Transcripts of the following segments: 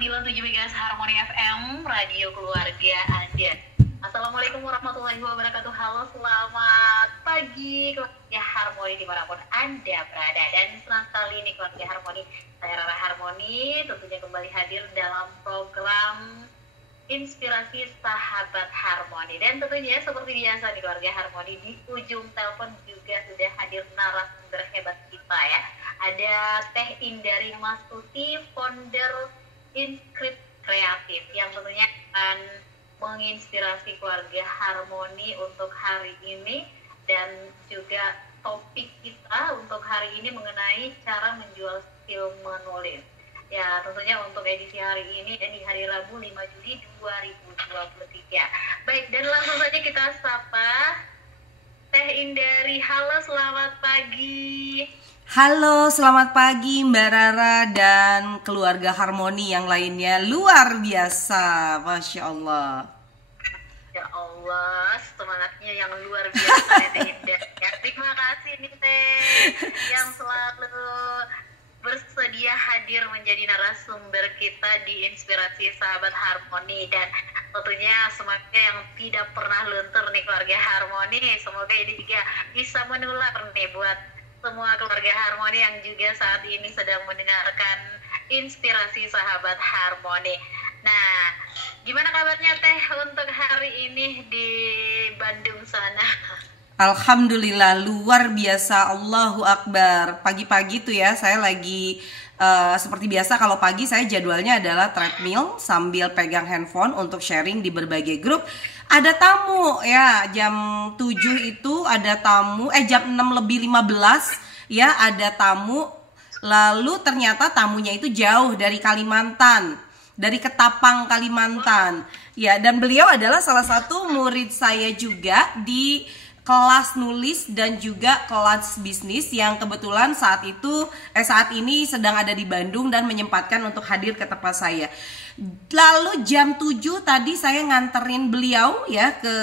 97 MHz Harmoni FM, radio keluarga Anda. Assalamualaikum warahmatullahi wabarakatuh. Halo, selamat pagi keluarga Harmoni dimanapun Anda berada. Dan senang sekali nih keluarga Harmoni, saya Rara Harmoni tentunya kembali hadir dalam program Inspirasi Sahabat Harmoni. Dan tentunya seperti biasa nih keluarga Harmoni, di ujung telepon juga sudah hadir narasumber hebat kita ya. Ada Teh Indari Mastuti, founder Inscript Kreatif, yang tentunya akan menginspirasi keluarga Harmoni untuk hari ini. Dan juga topik kita untuk hari ini mengenai cara menjual skill menulis. Ya, tentunya untuk edisi hari ini, di hari Rabu 5 Juli 2023. Baik, dan langsung saja kita sapa Teh Indari. Halo, selamat pagi. Halo, selamat pagi Mbak Rara dan keluarga Harmoni yang lainnya. Luar biasa, Masya Allah. Ya Allah, semangatnya yang luar biasa ya Teh Indah. Ya, terima kasih nih Teh yang selalu bersedia hadir menjadi narasumber kita di Inspirasi Sahabat Harmoni. Dan tentunya semangatnya yang tidak pernah luntur nih keluarga Harmoni. Semoga ini juga bisa menular nih buat semua keluarga Harmoni yang juga saat ini sedang mendengarkan Inspirasi Sahabat Harmoni. Nah, gimana kabarnya Teh untuk hari ini di Bandung sana? Alhamdulillah, luar biasa, Allahu Akbar. Pagi-pagi tuh ya, saya lagi seperti biasa kalau pagi saya jadwalnya adalah treadmill sambil pegang handphone untuk sharing di berbagai grup. Ada tamu ya, jam 7 itu ada tamu, jam 6:15 ya ada tamu. Lalu ternyata tamunya itu jauh dari Kalimantan, dari Ketapang, Kalimantan. Ya, dan beliau adalah salah satu murid saya juga di kelas nulis dan juga kelas bisnis yang kebetulan saat ini sedang ada di Bandung dan menyempatkan untuk hadir ke tempat saya. Lalu jam 7 tadi saya nganterin beliau ya ke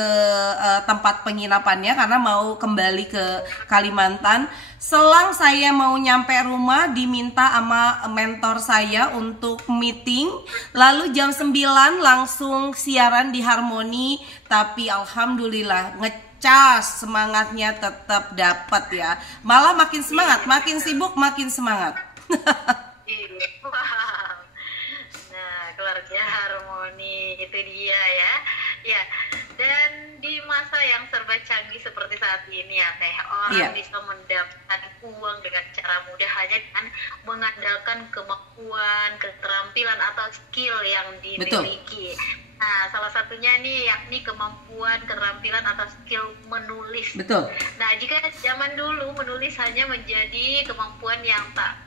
tempat penginapannya karena mau kembali ke Kalimantan. Selang saya mau nyampe rumah diminta sama mentor saya untuk meeting. Lalu jam 9 langsung siaran di Harmoni. Tapi alhamdulillah ngecas, semangatnya tetap dapat ya. Malah makin semangat, makin sibuk makin semangat. Keluarga Harmoni itu dia ya. Ya, dan di masa yang serba canggih seperti saat ini ya Teh, orang bisa mendapatkan uang dengan cara mudah hanya dengan mengandalkan kemampuan, keterampilan atau skill yang dimiliki. Betul. Nah, salah satunya nih yakni kemampuan, keterampilan atau skill menulis. Betul. Nah, jika zaman dulu menulis hanya menjadi kemampuan yang tak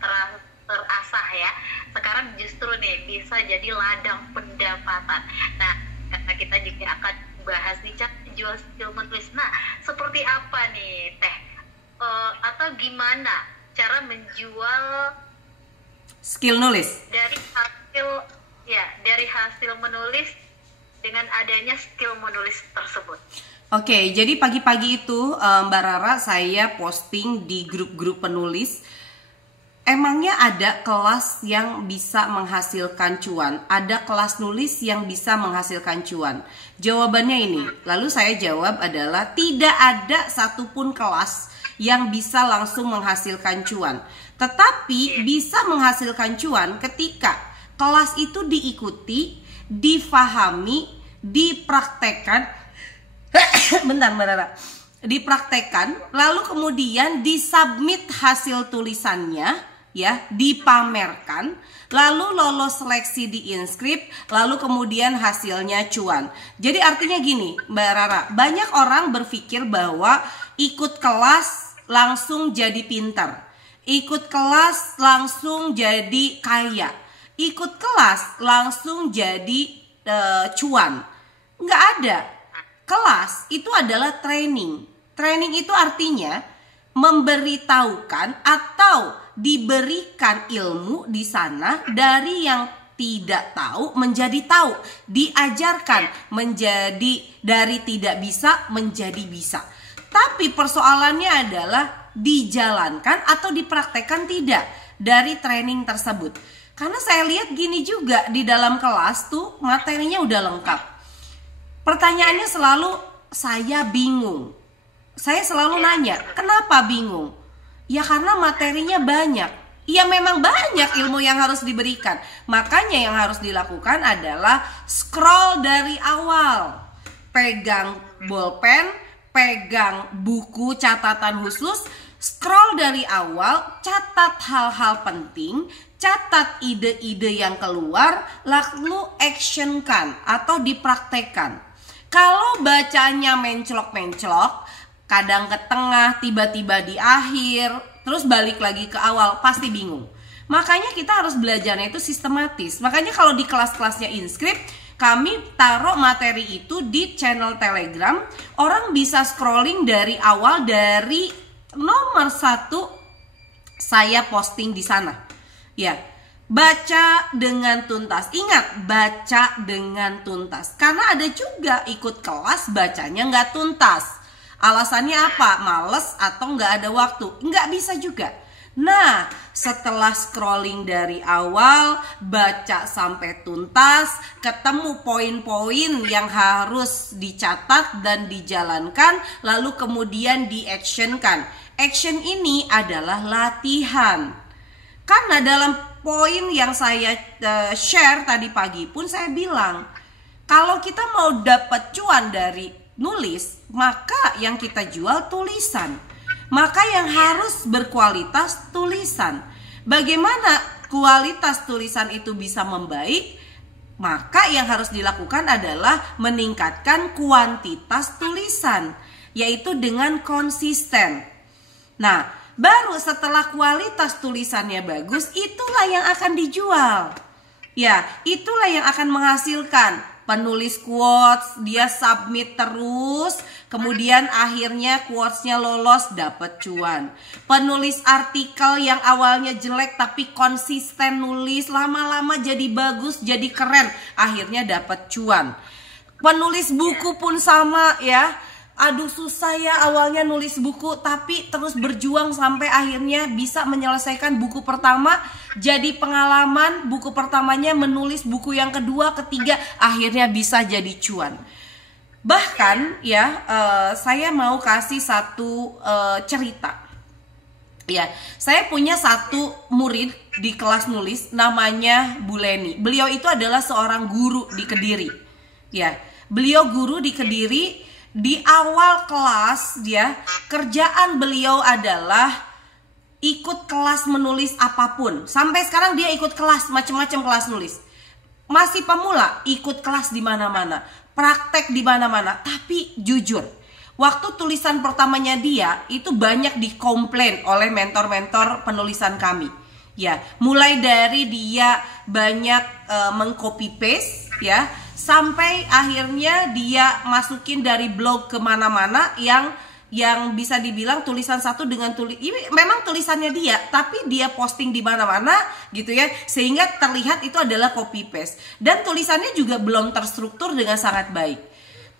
terasah ya, sekarang justru nih bisa jadi ladang pendapatan. Nah, karena kita juga akan bahas nih cara jual skill menulis. Nah, seperti apa nih Teh? Atau gimana cara menjual skill nulis dari hasil menulis dengan adanya skill menulis tersebut? Oke, jadi pagi-pagi itu Mbak Rara saya posting di grup-grup penulis. Emangnya ada kelas yang bisa menghasilkan cuan? Ada kelas nulis yang bisa menghasilkan cuan? Jawabannya ini. Lalu saya jawab adalah tidak ada satupun kelas yang bisa langsung menghasilkan cuan. Tetapi bisa menghasilkan cuan ketika kelas itu diikuti, difahami, dipraktekkan. Bentar Mbak Rara. Dipraktekkan, lalu kemudian disubmit hasil tulisannya ya, dipamerkan, lalu lolos seleksi di Inscript, lalu kemudian hasilnya cuan. Jadi artinya gini Mbak Rara, banyak orang berpikir bahwa ikut kelas langsung jadi pintar, ikut kelas langsung jadi kaya, ikut kelas langsung jadi cuan. Nggak ada. Kelas itu adalah training. Training itu artinya memberitahukan atau diberikan ilmu di sana dari yang tidak tahu menjadi tahu, diajarkan menjadi dari tidak bisa menjadi bisa. Tapi persoalannya adalah dijalankan atau dipraktekkan tidak dari training tersebut. Karena saya lihat gini juga, di dalam kelas tuh materinya udah lengkap. Pertanyaannya selalu, saya bingung. Saya selalu nanya, kenapa bingung? Ya karena materinya banyak. Ya memang banyak ilmu yang harus diberikan. Makanya yang harus dilakukan adalah scroll dari awal. Pegang bolpen, pegang buku catatan khusus, scroll dari awal, catat hal-hal penting, catat ide-ide yang keluar, lalu actionkan atau dipraktekkan. Kalau bacanya menclok-menclok, kadang ke tengah, tiba-tiba di akhir, terus balik lagi ke awal, pasti bingung. Makanya kita harus belajarnya itu sistematis. Makanya kalau di kelas-kelasnya Inscript, kami taruh materi itu di channel Telegram. Orang bisa scrolling dari awal, dari nomor 1 saya posting di sana. Ya, baca dengan tuntas. Ingat, baca dengan tuntas. Karena ada juga ikut kelas bacanya nggak tuntas. Alasannya apa? Males atau nggak ada waktu? Nggak bisa juga. Nah, setelah scrolling dari awal, baca sampai tuntas, ketemu poin-poin yang harus dicatat dan dijalankan, lalu kemudian di-actionkan. Action ini adalah latihan. Karena dalam poin yang saya share tadi pagi pun saya bilang, kalau kita mau dapat cuan dari nulis, maka yang kita jual tulisan. Maka yang harus berkualitas tulisan. Bagaimana kualitas tulisan itu bisa membaik? Maka yang harus dilakukan adalah meningkatkan kuantitas tulisan, yaitu dengan konsisten. Nah, baru setelah kualitas tulisannya bagus, itulah yang akan dijual. Ya, itulah yang akan menghasilkan. Penulis quotes, dia submit terus, kemudian akhirnya quotesnya lolos, dapat cuan. Penulis artikel yang awalnya jelek tapi konsisten nulis, lama-lama jadi bagus, jadi keren, akhirnya dapat cuan. Penulis buku pun sama ya. Aduh susah ya awalnya nulis buku, tapi terus berjuang sampai akhirnya bisa menyelesaikan buku pertama, jadi pengalaman, buku pertamanya menulis buku yang kedua, ketiga, akhirnya bisa jadi cuan. Bahkan ya, saya mau kasih satu cerita. Ya, saya punya satu murid di kelas nulis, namanya Bu Leni. Beliau itu adalah seorang guru di Kediri. Ya, beliau guru di Kediri. Di awal kelas dia, kerjaan beliau adalah ikut kelas menulis apapun. Sampai sekarang dia ikut kelas, macam-macam kelas nulis. Masih pemula, ikut kelas di mana-mana, praktek di mana-mana. Tapi jujur, waktu tulisan pertamanya dia itu banyak dikomplain oleh mentor-mentor penulisan kami. Ya, mulai dari dia banyak mengcopy paste ya, sampai akhirnya dia masukin dari blog kemana-mana yang bisa dibilang tulisan satu dengan memang tulisannya dia, tapi dia posting di mana-mana gitu ya, sehingga terlihat itu adalah copy paste dan tulisannya juga belum terstruktur dengan sangat baik.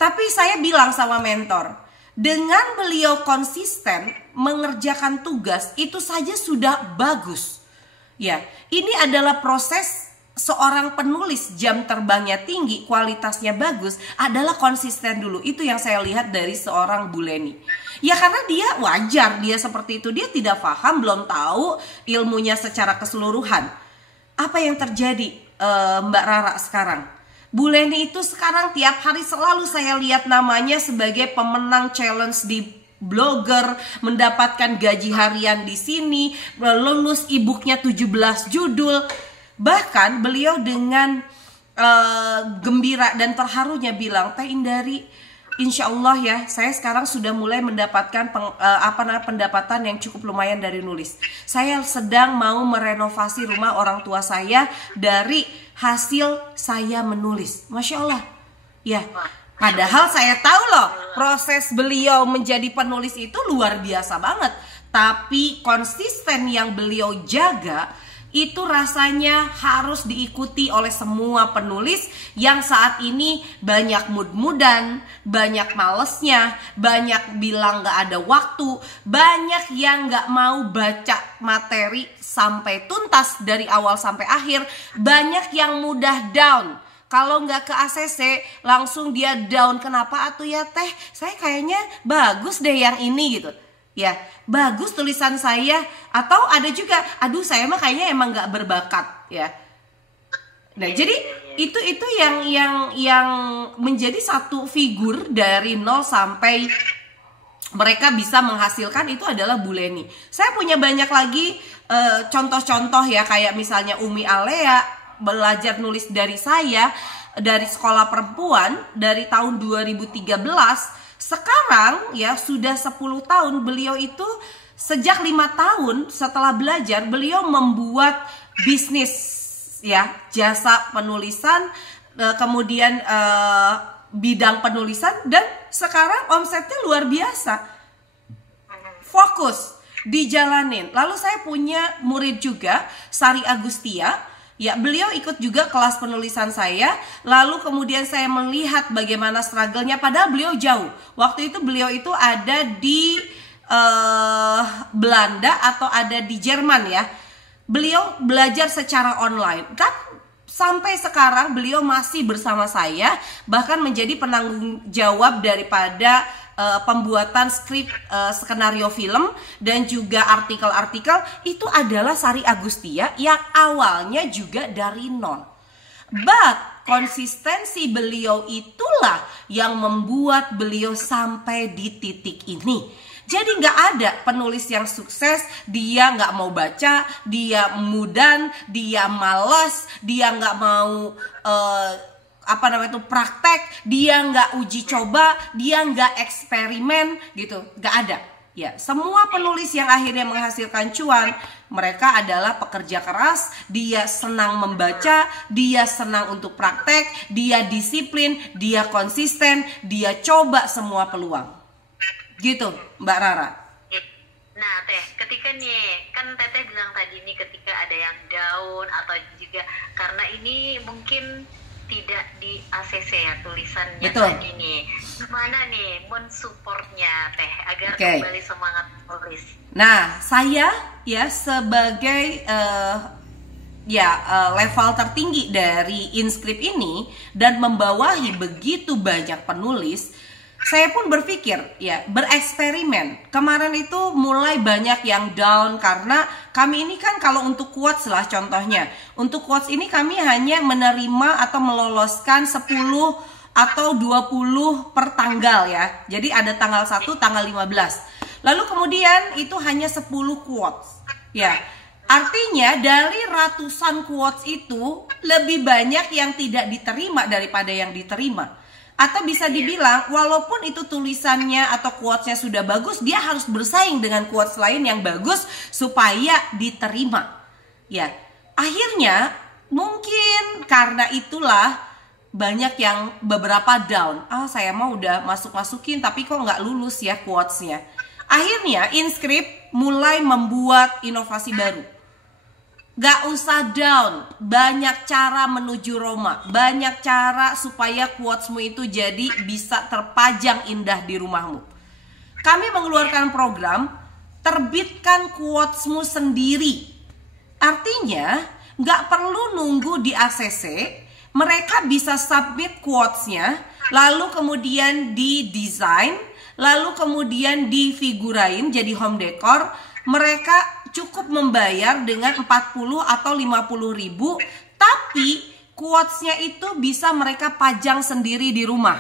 Tapi saya bilang sama mentor, dengan beliau konsisten mengerjakan tugas itu saja sudah bagus. Ya, ini adalah proses. Seorang penulis jam terbangnya tinggi, kualitasnya bagus, adalah konsisten dulu. Itu yang saya lihat dari seorang Bu Leni. Ya karena dia wajar, dia seperti itu. Dia tidak paham, belum tahu ilmunya secara keseluruhan. Apa yang terjadi Mbak Rara sekarang? Bu Leni itu sekarang tiap hari selalu saya lihat namanya sebagai pemenang challenge di blogger, mendapatkan gaji harian di sini, lulus e-booknya 17 judul. Bahkan beliau dengan gembira dan terharunya bilang, Teh Indari, insya Allah ya, saya sekarang sudah mulai mendapatkan pendapatan yang cukup lumayan dari nulis. Saya sedang mau merenovasi rumah orang tua saya dari hasil saya menulis. Masya Allah. Ya, padahal saya tahu loh, proses beliau menjadi penulis itu luar biasa banget. Tapi konsisten yang beliau jaga, itu rasanya harus diikuti oleh semua penulis yang saat ini banyak mood-moodan, banyak malesnya, banyak bilang gak ada waktu, banyak yang gak mau baca materi sampai tuntas dari awal sampai akhir, banyak yang mudah down. Kalau nggak ke ACC langsung dia down. Kenapa atuh ya teh? Saya kayaknya bagus deh yang ini gitu. Ya, bagus tulisan saya. Atau ada juga, aduh saya mah kayaknya emang nggak berbakat ya. Nah, jadi itu yang menjadi satu figur dari 0 sampai mereka bisa menghasilkan itu adalah Bu Leni. Saya punya banyak lagi contoh-contoh ya, kayak misalnya Umi Alea belajar nulis dari saya dari sekolah perempuan dari tahun 2013. Sekarang ya sudah 10 tahun beliau itu sejak 5 tahun setelah belajar beliau membuat bisnis ya, jasa penulisan, kemudian bidang penulisan, dan sekarang omsetnya luar biasa. Fokus dijalanin. Lalu saya punya murid juga, Sari Agustia. Ya, beliau ikut juga kelas penulisan saya. Lalu kemudian saya melihat bagaimana struggle-nya, padahal beliau jauh. Waktu itu beliau itu ada di Belanda atau ada di Jerman ya. Beliau belajar secara online. Dan sampai sekarang beliau masih bersama saya, bahkan menjadi penanggung jawab daripada pembuatan skrip skenario film dan juga artikel-artikel. Itu adalah Sari Agustia yang awalnya juga dari nol. But konsistensi beliau itulah yang membuat beliau sampai di titik ini. Jadi nggak ada penulis yang sukses dia nggak mau baca, dia mudan, dia malas, dia nggak mau praktek, dia nggak uji coba, dia nggak eksperimen gitu, nggak ada. Ya, semua penulis yang akhirnya menghasilkan cuan, mereka adalah pekerja keras, dia senang membaca, dia senang untuk praktek, dia disiplin, dia konsisten, dia coba semua peluang. Gitu, Mbak Rara. Nah, Teh, ketika nih, kan Teteh bilang tadi nih ketika ada yang down atau juga karena ini mungkin tidak di ACC ya tulisannya. Betul. Tadi nih, gimana nih mensupportnya Teh agar Oke. kembali semangat menulis? Nah, saya ya sebagai level tertinggi dari Inscript ini dan membawahi begitu banyak penulis, saya pun berpikir ya bereksperimen. Kemarin itu mulai banyak yang down karena kami ini kan kalau untuk quotes lah contohnya. Untuk quotes ini kami hanya menerima atau meloloskan 10 atau 20 per tanggal ya. Jadi ada tanggal 1, tanggal 15. Lalu kemudian itu hanya 10 quotes. Ya. Artinya dari ratusan quotes itu lebih banyak yang tidak diterima daripada yang diterima. Atau bisa dibilang walaupun itu tulisannya atau quotesnya sudah bagus, dia harus bersaing dengan quotes lain yang bagus supaya diterima. Ya, akhirnya mungkin karena itulah banyak yang beberapa down. Saya mau udah masukin tapi kok nggak lulus ya quotesnya. Akhirnya Inscript mulai membuat inovasi baru. Gak usah down, banyak cara menuju Roma, banyak cara supaya quotesmu itu jadi bisa terpajang indah di rumahmu. Kami mengeluarkan program, terbitkan quotesmu sendiri. Artinya, gak perlu nunggu di ACC, mereka bisa submit quotesnya, lalu kemudian didesain, lalu kemudian difigurain jadi home decor. Mereka cukup membayar dengan 40 atau 50 ribu, tapi quotesnya itu bisa mereka pajang sendiri di rumah.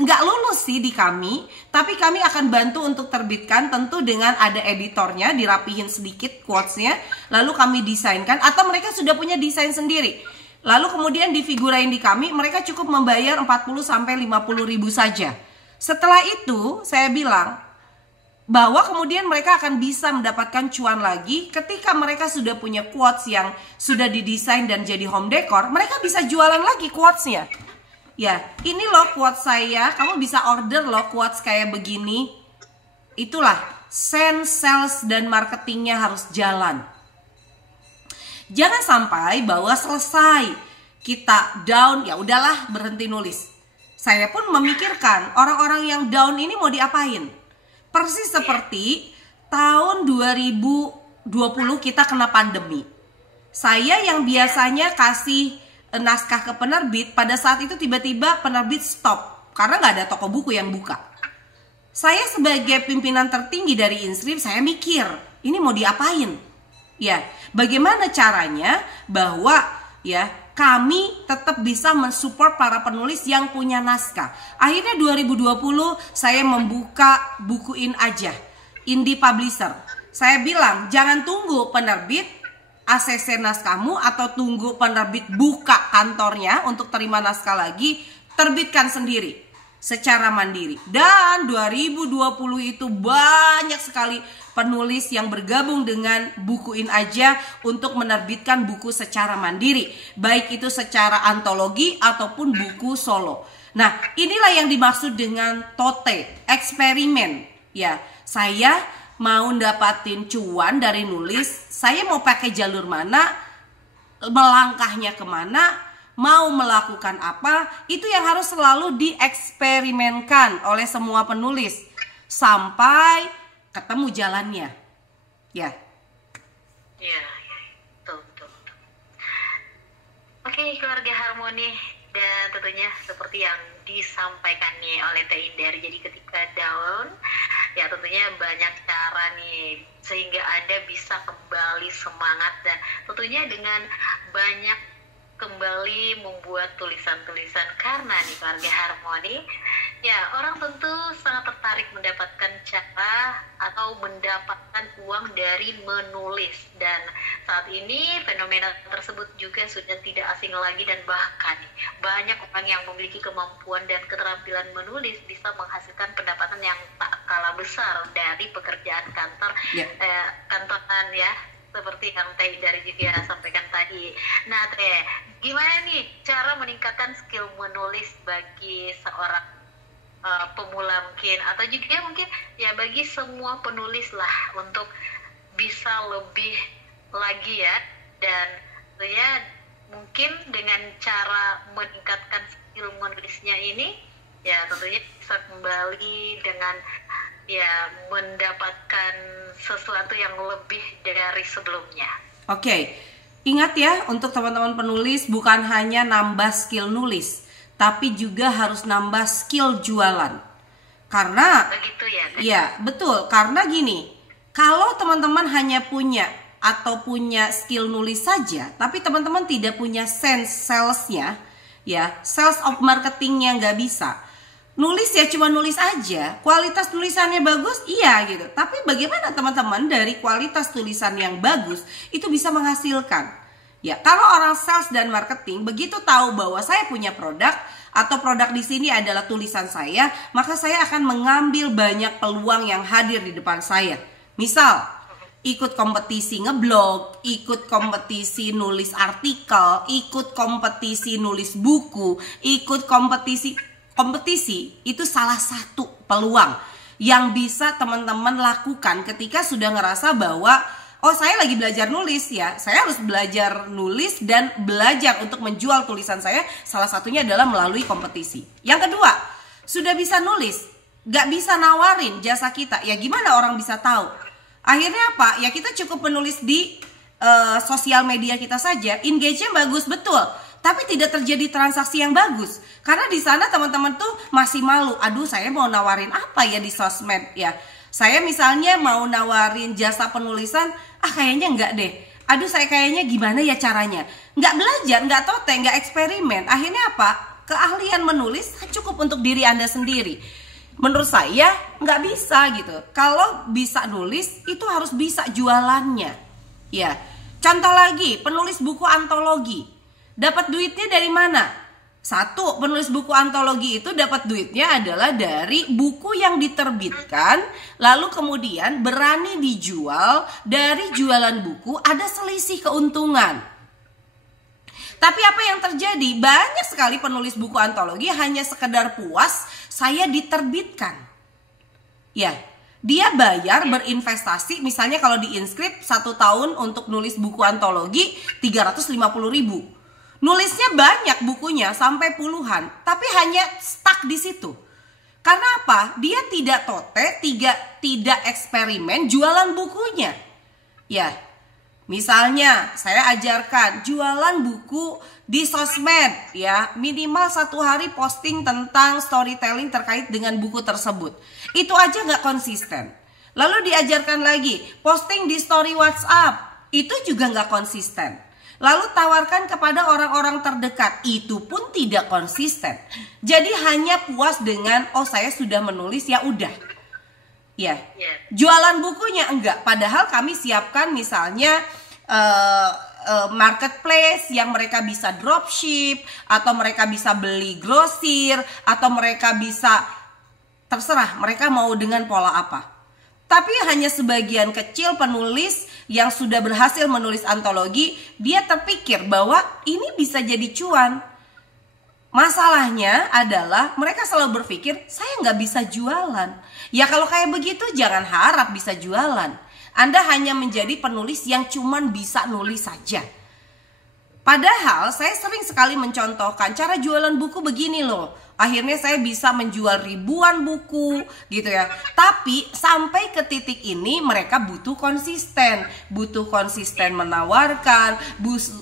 Nggak lulus sih di kami, tapi kami akan bantu untuk terbitkan, tentu dengan ada editornya, dirapihin sedikit quotesnya, lalu kami desainkan, atau mereka sudah punya desain sendiri. Lalu kemudian difigurain di kami, mereka cukup membayar 40 sampai 50 ribu saja. Setelah itu, saya bilang bahwa kemudian mereka akan bisa mendapatkan cuan lagi ketika mereka sudah punya quotes yang sudah didesain dan jadi home decor, mereka bisa jualan lagi quotesnya. Ya, ini loh quotes saya, kamu bisa order loh quotes kayak begini. Itulah, sales dan marketingnya harus jalan. Jangan sampai bahwa selesai kita down, ya udahlah berhenti nulis. Saya pun memikirkan orang-orang yang down ini mau diapain. Persis seperti tahun 2020 kita kena pandemi. Saya yang biasanya kasih naskah ke penerbit, pada saat itu tiba-tiba penerbit stop karena nggak ada toko buku yang buka. Saya sebagai pimpinan tertinggi dari Inscript, saya mikir ini mau diapain? Ya, bagaimana caranya bahwa ya kami tetap bisa mensupport para penulis yang punya naskah. Akhirnya 2020 saya membuka Bukuin Aja, indie publisher. Saya bilang jangan tunggu penerbit ACC naskahmu atau tunggu penerbit buka kantornya untuk terima naskah lagi, terbitkan sendiri secara mandiri. Dan 2020 itu banyak sekali penulis yang bergabung dengan Bukuin Aja untuk menerbitkan buku secara mandiri, baik itu secara antologi ataupun buku solo. Nah, inilah yang dimaksud dengan tote, eksperimen. Ya, saya mau dapatin cuan dari nulis, saya mau pakai jalur mana, melangkahnya kemana, mau melakukan apa, itu yang harus selalu dieksperimenkan oleh semua penulis sampai ketemu jalannya. Ya. Ya, betul. Oke, keluarga harmoni, dan tentunya seperti yang disampaikan nih oleh Teh Indar. Jadi ketika down, ya tentunya banyak cara nih sehingga Anda bisa kembali semangat, dan tentunya dengan banyak kembali membuat tulisan-tulisan. Karena nih keluarga harmoni, ya orang tentu sangat tertarik mendapatkan cara atau mendapatkan uang dari menulis, dan saat ini fenomena tersebut juga sudah tidak asing lagi, dan bahkan banyak orang yang memiliki kemampuan dan keterampilan menulis bisa menghasilkan pendapatan yang tak kalah besar dari pekerjaan kantoran ya, seperti yang Teh dari juga sampaikan tadi. Nah Teh, gimana nih cara meningkatkan skill menulis bagi seorang pemula mungkin, atau juga mungkin ya bagi semua penulis lah, untuk bisa lebih lagi ya, dan ya mungkin dengan cara meningkatkan skill menulisnya ini ya tentunya bisa kembali dengan ya mendapatkan sesuatu yang lebih dari sebelumnya. Oke, ingat ya untuk teman-teman penulis, bukan hanya nambah skill nulis, tapi juga harus nambah skill jualan. Karena begitu ya. Iya, betul. Karena gini, kalau teman-teman hanya punya skill nulis saja, tapi teman-teman tidak punya sense salesnya, ya, sales of marketingnya nggak bisa. Nulis ya cuma nulis aja, kualitas tulisannya bagus, iya gitu. Tapi bagaimana teman-teman dari kualitas tulisan yang bagus itu bisa menghasilkan? Ya, kalau orang sales dan marketing begitu tahu bahwa saya punya produk atau produk di sini adalah tulisan saya, maka saya akan mengambil banyak peluang yang hadir di depan saya. Misal, ikut kompetisi ngeblog, ikut kompetisi nulis artikel, ikut kompetisi nulis buku, ikut kompetisi itu salah satu peluang yang bisa teman-teman lakukan ketika sudah ngerasa bahwa oh saya lagi belajar nulis ya, saya harus belajar nulis dan belajar untuk menjual tulisan saya, salah satunya adalah melalui kompetisi. Yang kedua, sudah bisa nulis, gak bisa nawarin jasa kita, ya gimana orang bisa tahu? Akhirnya apa? Ya kita cukup menulis di sosial media kita saja, engage-nya bagus betul, tapi tidak terjadi transaksi yang bagus. Karena di sana teman-teman tuh masih malu, aduh saya mau nawarin apa ya di sosmed ya. Saya misalnya mau nawarin jasa penulisan, kayaknya enggak deh. Aduh saya kayaknya gimana ya caranya. Enggak belajar, enggak tote, enggak eksperimen. Akhirnya apa? Keahlian menulis cukup untuk diri Anda sendiri. Menurut saya enggak bisa gitu. Kalau bisa nulis itu harus bisa jualannya. Ya. Contoh lagi, penulis buku antologi. Dapat duitnya dari mana? Satu, penulis buku antologi itu dapat duitnya adalah dari buku yang diterbitkan, lalu kemudian berani dijual, dari jualan buku ada selisih keuntungan. Tapi apa yang terjadi? Banyak sekali penulis buku antologi hanya sekedar puas saya diterbitkan. Ya, Dia bayar berinvestasi, misalnya kalau di Inscript 1 tahun untuk nulis buku antologi 350.000. Nulisnya banyak bukunya sampai puluhan, tapi hanya stuck di situ. Karena apa? Dia tidak tote, tidak eksperimen jualan bukunya. Ya, misalnya saya ajarkan jualan buku di sosmed ya, minimal 1 hari posting tentang storytelling terkait dengan buku tersebut. Itu aja nggak konsisten. Lalu diajarkan lagi posting di story WhatsApp, itu juga nggak konsisten. Lalu tawarkan kepada orang-orang terdekat, itu pun tidak konsisten. Jadi hanya puas dengan oh saya sudah menulis ya udah. Ya, jualan bukunya enggak. Padahal kami siapkan misalnya marketplace yang mereka bisa dropship, atau mereka bisa beli grosir, atau mereka bisa terserah mereka mau dengan pola apa. Tapi hanya sebagian kecil penulis yang sudah berhasil menulis antologi, dia terpikir bahwa ini bisa jadi cuan. Masalahnya adalah mereka selalu berpikir saya nggak bisa jualan. Ya kalau kayak begitu jangan harap bisa jualan. Anda hanya menjadi penulis yang cuman bisa nulis saja. Padahal saya sering sekali mencontohkan cara jualan buku begini loh. Akhirnya saya bisa menjual ribuan buku gitu ya. Tapi sampai ke titik ini mereka butuh konsisten. Butuh konsisten menawarkan,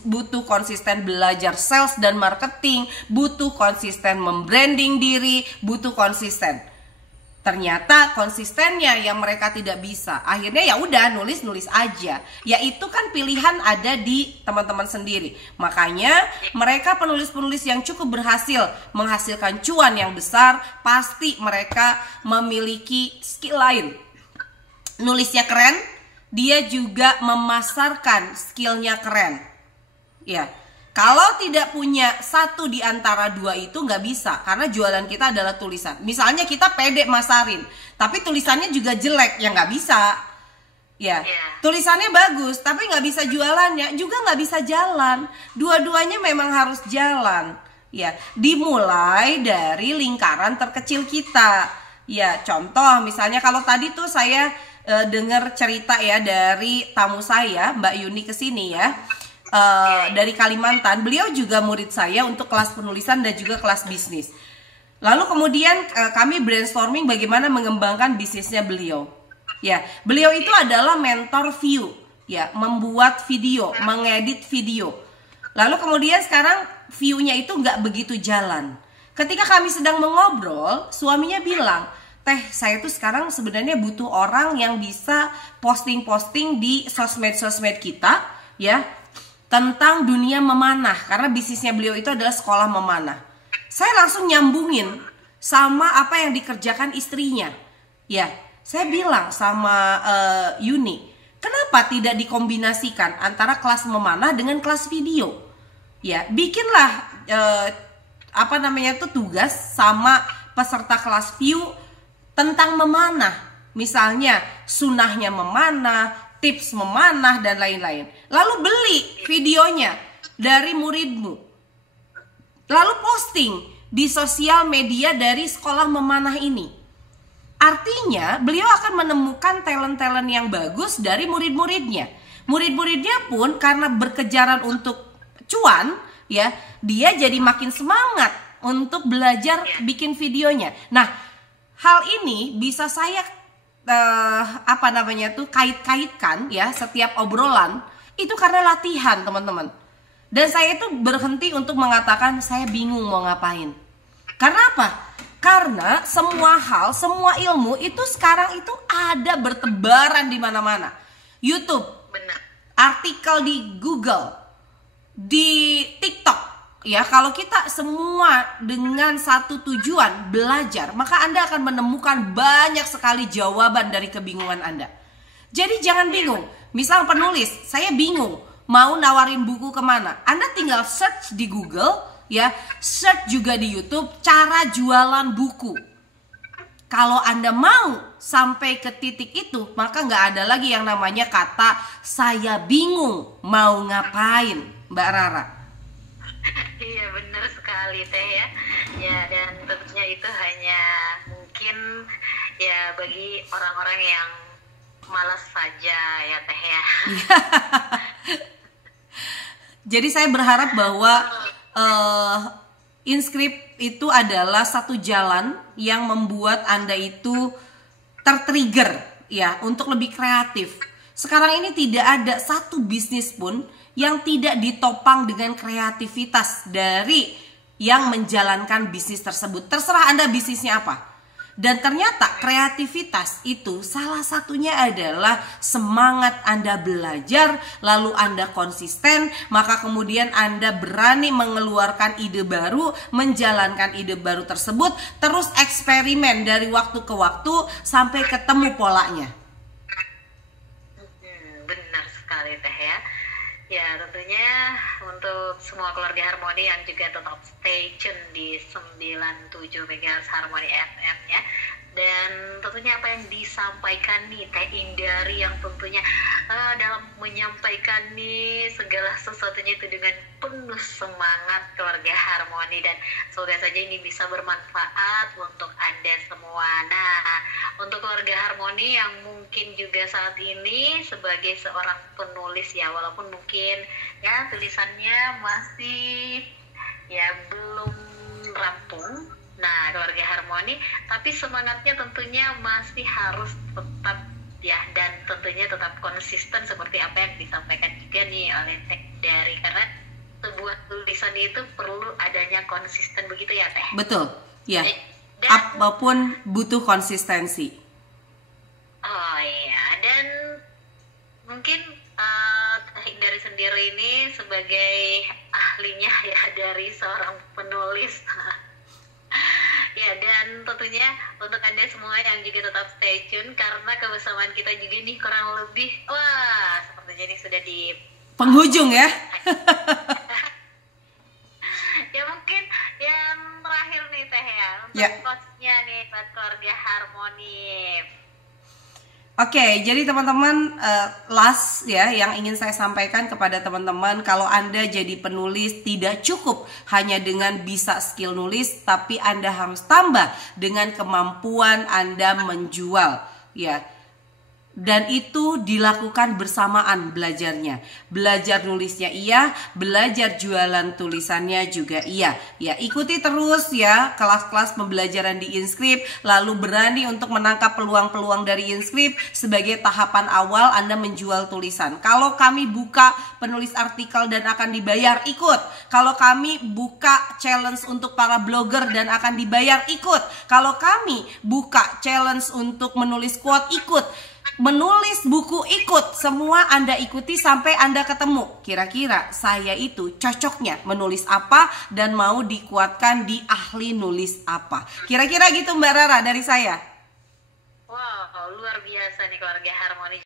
butuh konsisten belajar sales dan marketing, butuh konsisten membranding diri, butuh konsisten. Ternyata konsistennya yang mereka tidak bisa. Akhirnya ya udah nulis aja. Ya itu kan pilihan ada di teman-teman sendiri. Makanya mereka penulis-penulis yang cukup berhasil menghasilkan cuan yang besar, pasti mereka memiliki skill lain. Nulisnya keren, dia juga memasarkan skillnya keren. Ya. Kalau tidak punya satu di antara dua itu nggak bisa, karena jualan kita adalah tulisan. Misalnya kita pede masarin, tapi tulisannya juga jelek, ya nggak bisa. Ya, tulisannya bagus, tapi nggak bisa jualannya, juga nggak bisa jalan. Dua-duanya memang harus jalan. Ya, dimulai dari lingkaran terkecil kita. Ya, contoh misalnya kalau tadi tuh saya dengar cerita ya dari tamu saya, Mbak Yuni kesini ya. Dari Kalimantan, beliau juga murid saya untuk kelas penulisan dan juga kelas bisnis. Lalu kemudian kami brainstorming bagaimana mengembangkan bisnisnya beliau. Ya, beliau itu adalah mentor view, ya, membuat video, mengedit video. Lalu kemudian sekarang view-nya itu nggak begitu jalan. Ketika kami sedang mengobrol, suaminya bilang, "Teh, saya tuh sekarang sebenarnya butuh orang yang bisa posting-posting di sosmed-sosmed kita, ya, tentang dunia memanah," karena bisnisnya beliau itu adalah sekolah memanah. Saya langsung nyambungin sama apa yang dikerjakan istrinya. Ya, saya bilang sama Yuni, kenapa tidak dikombinasikan antara kelas memanah dengan kelas video? Ya, bikinlah tugas sama peserta kelas view tentang memanah. Misalnya sunahnya memanah, tips memanah dan lain-lain. Lalu beli videonya dari muridmu. Lalu posting di sosial media dari sekolah memanah ini. Artinya beliau akan menemukan talent-talent yang bagus dari murid-muridnya. Murid-muridnya pun karena berkejaran untuk cuan, ya, dia jadi makin semangat untuk belajar bikin videonya. Nah, hal ini bisa saya kait-kaitkan ya, setiap obrolan itu karena latihan, teman-teman. Dan saya itu berhenti untuk mengatakan saya bingung mau ngapain. Karena apa? Karena semua hal, semua ilmu itu sekarang itu ada bertebaran di mana-mana. YouTube, artikel di Google, di TikTok. Ya, kalau kita semua dengan satu tujuan, belajar, maka Anda akan menemukan banyak sekali jawaban dari kebingungan Anda. Jadi jangan bingung. Misal penulis, saya bingung mau nawarin buku kemana. Anda tinggal search di Google, ya, search juga di YouTube cara jualan buku. Kalau Anda mau sampai ke titik itu, maka nggak ada lagi yang namanya kata saya bingung mau ngapain, Mbak Rara. Iya, benar sekali Teh ya. Ya, dan tentunya itu hanya mungkin Ya, bagi orang-orang yang malas saja ya Teh ya. Jadi saya berharap bahwa Inscript itu adalah satu jalan yang membuat Anda itu tertrigger ya untuk lebih kreatif. Sekarang ini tidak ada satu bisnis pun yang tidak ditopang dengan kreativitas dari yang menjalankan bisnis tersebut. Terserah Anda bisnisnya apa. Dan ternyata kreativitas itu salah satunya adalah semangat Anda belajar, lalu Anda konsisten, maka kemudian Anda berani mengeluarkan ide baru, menjalankan ide baru tersebut, terus eksperimen dari waktu ke waktu sampai ketemu polanya. Benar sekali Teh ya. Ya tentunya untuk semua keluarga Harmoni yang juga tetap stay tune di 97 MHz Harmoni FM ya. Dan tentunya apa yang disampaikan nih Teh Indari yang tentunya dalam menyampaikan nih segala sesuatunya itu dengan penuh semangat keluarga Harmoni, dan semoga saja ini bisa bermanfaat untuk Anda semua. Nah, untuk keluarga Harmoni yang mungkin juga saat ini sebagai seorang penulis ya, walaupun mungkin ya tulisannya masih ya belum rampung. Nah, keluarga Harmoni, tapi semangatnya tentunya masih harus tetap ya, dan tentunya tetap konsisten seperti apa yang disampaikan juga nih oleh Teh Dari, karena sebuah tulisan itu perlu adanya konsisten, begitu ya Teh? Betul, ya. Dan, apapun butuh konsistensi. Oh iya, dan mungkin dari sendiri ini sebagai ahlinya ya dari seorang penulis. Ya, dan tentunya untuk Anda semua yang juga tetap stay tune, karena kebersamaan kita juga nih kurang lebih sepertinya ini sudah di penghujung ya. Ya mungkin yang terakhir nih Teh ya, untuk coachnya nih buat keluarga Harmoni. Oke, jadi teman-teman, last ya yang ingin saya sampaikan kepada teman-teman, kalau Anda jadi penulis tidak cukup hanya dengan bisa skill nulis, tapi Anda harus tambah dengan kemampuan Anda menjual ya. Dan itu dilakukan bersamaan belajarnya. Belajar nulisnya iya, belajar jualan tulisannya juga iya. Ya, ikuti terus ya kelas-kelas pembelajaran di Inscript, lalu berani untuk menangkap peluang-peluang dari Inscript sebagai tahapan awal Anda menjual tulisan. Kalau kami buka penulis artikel dan akan dibayar, ikut. Kalau kami buka challenge untuk para blogger dan akan dibayar, ikut. Kalau kami buka challenge untuk menulis quote, ikut. Menulis buku, ikut. Semua Anda ikuti sampai Anda ketemu kira-kira saya itu cocoknya menulis apa dan mau dikuatkan di ahli nulis apa. Kira-kira gitu Mbak Rara dari saya. Wow, luar biasa nih keluarga Harmoni.